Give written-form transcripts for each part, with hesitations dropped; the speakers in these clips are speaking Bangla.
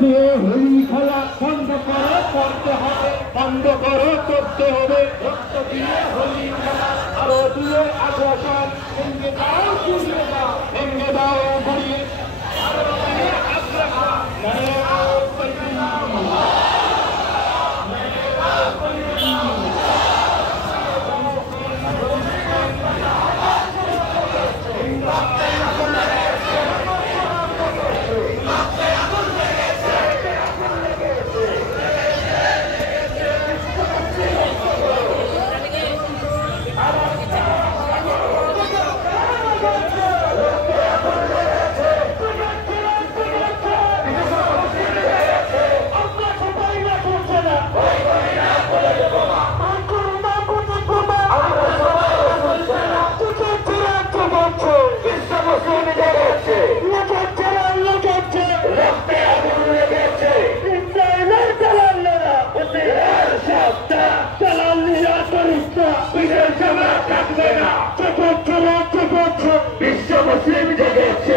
দিয়ে হোলি খেলা বন্ধ করে করতে হবে, বন্ধ করে করতে হবে। রক্ত দিয়ে হোলি খেলা আরো দিয়ে আগ্রাসন ভেঙে দাও গুড়িয়ে দাও, ভেঙে দাও গুড়িয়ে আরো দিয়ে আগ্রাসন। বিশ্ব মুসলিম জেগেছে,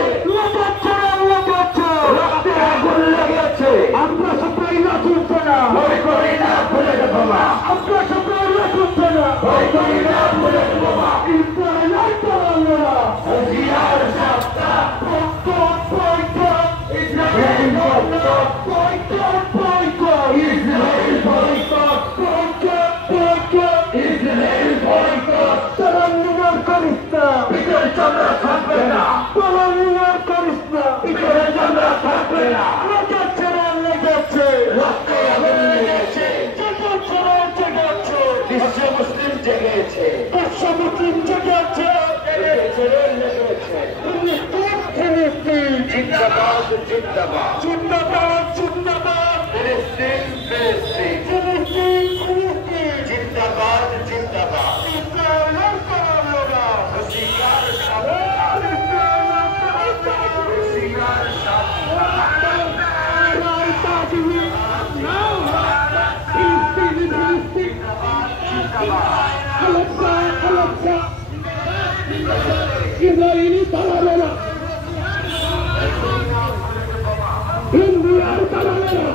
আমরা সবাই না তুলছে না, ভয় করি না ভুলে দেবো না, আমরা সবাই না তুলছে না, ভয় করি না ভুলে দেবো না। ইসরায়েলের চালানোরা হুঁশিয়ার সাবধান, boycott boycott Israel, boycott boycott boycott Israel, boycott boycott boycott Israel, boycott. চালানোর করিস না, পিঠের চামড়া থাকবে না, চালানোর করিস না, পিঠের চামড়া থাকবে না। বিশ্ব মুসলিম জেগেছে, বিশ্ব মুসলিম জেগেছে, জিন্দাবাদ জিন্দাবাদ জিন্দাবাদ জিন্দাবাদ, ফিলিস্তিন ফিলিস্তিন ফিলিস্তিন ফিলিস্তিন, জিন্দাবাদ জিন্দাবাদ। ইসরায়েলের চালানোরা হুঁশিয়ার সাবধান, হুঁশিয়ার সাবধান। ইসরায়েলি চালানোরা, ইন্ডিয়ার চালানোরা